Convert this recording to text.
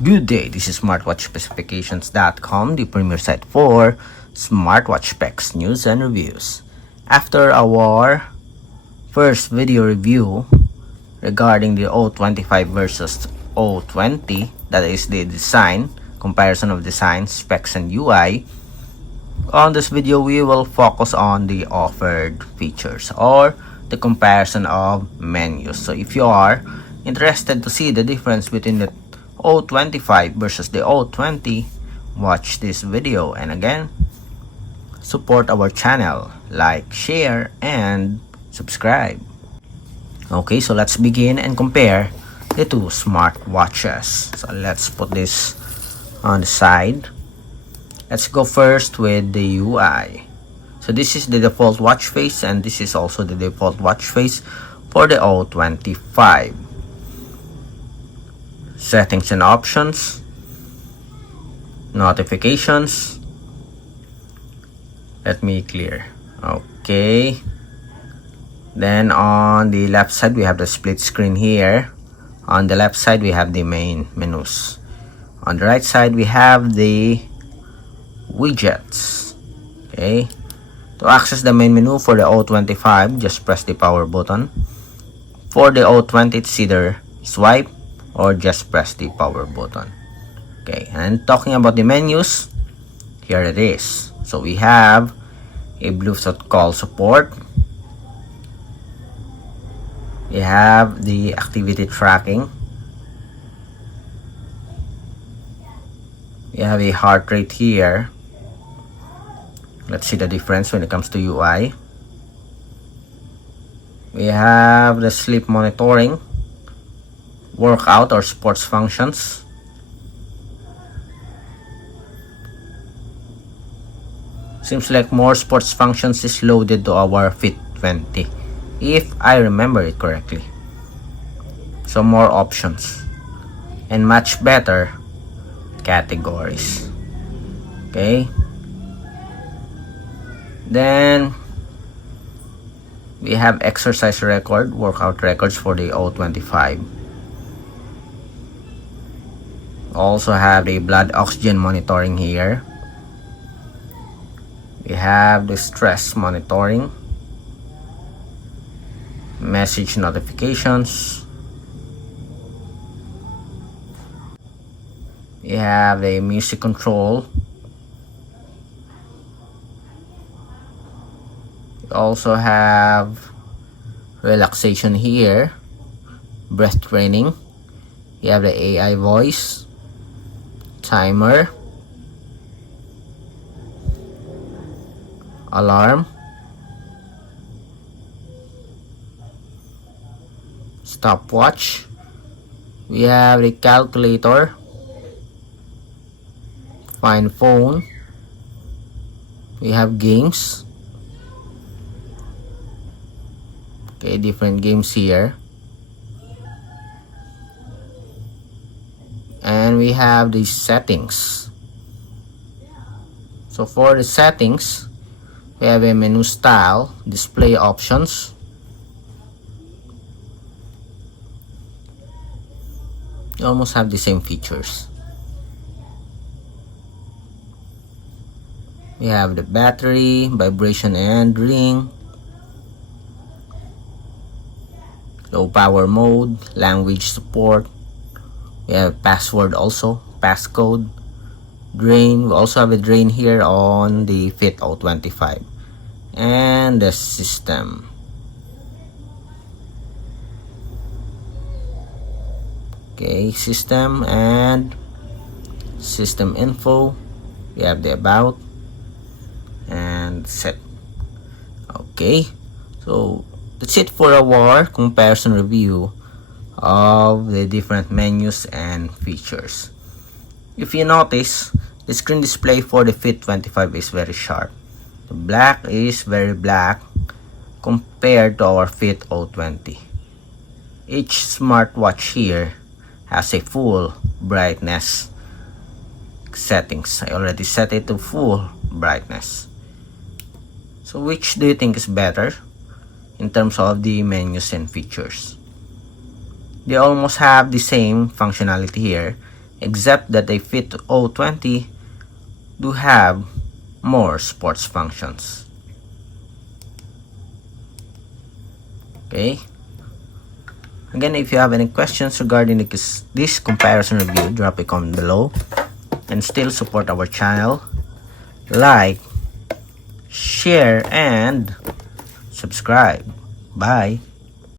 Good day, this is smartwatchspecifications.com, the premier site for smartwatch specs, news, and reviews. After our first video review regarding the O25 versus O20, that is the design, comparison of design, specs, and UI, on this video we will focus on the offered features or the comparison of menus. So if you are interested to see the difference between the O25 versus the O20, watch this video, and again, support our channel, like, share, and subscribe. Okay, so let's begin and compare the two smartwatches. So let's put this on the side. Let's go first with the UI. So this is the default watch face, and this is also the default watch face for the O25. Settings and options, notifications. Let me clear. Okay, then on the left side we have the split screen here. On the left side we have the main menus. On the right side we have the widgets. Okay, to access the main menu for the O25, just press the power button. For the O20, it's either swipe or just press the power button. Okay, and talking about the menus, here it is. So we have a Bluetooth call support. We have the activity tracking. We have a heart rate here. Let's see the difference when it comes to UI. We have the sleep monitoring, workout or sports functions. Seems like more sports functions is loaded to our Fit 20, if I remember it correctly. So more options and much better categories. Okay, then we have exercise record, workout records for the O25. Also have the blood oxygen monitoring here. We have the stress monitoring, message notifications. We have the music control. We also have relaxation here, breath training. We have the AI voice, timer, alarm, stopwatch. We have the calculator, find phone. We have games. Okay, different games here. And we have the settings. So for the settings, we have a menu style, display options. You almost have the same features. We have the battery, vibration and ring, low power mode, language support. We have password also, passcode, drain. We also have a drain here on the Fit O25. And the system. Okay, system and system info. We have the about and set. Okay, so that's it for our comparison review of the different menus and features. If you notice, the screen display for the Fit 25 is very sharp. The black is very black compared to our Fit O20. Each smartwatch here has a full brightness settings. I already set it to full brightness. So which do you think is better in terms of the menus and features? They almost have the same functionality here, except that they fit O20 do have more sports functions. Okay. Again, if you have any questions regarding this comparison review, drop a comment below. And still support our channel. Like, share, and subscribe. Bye.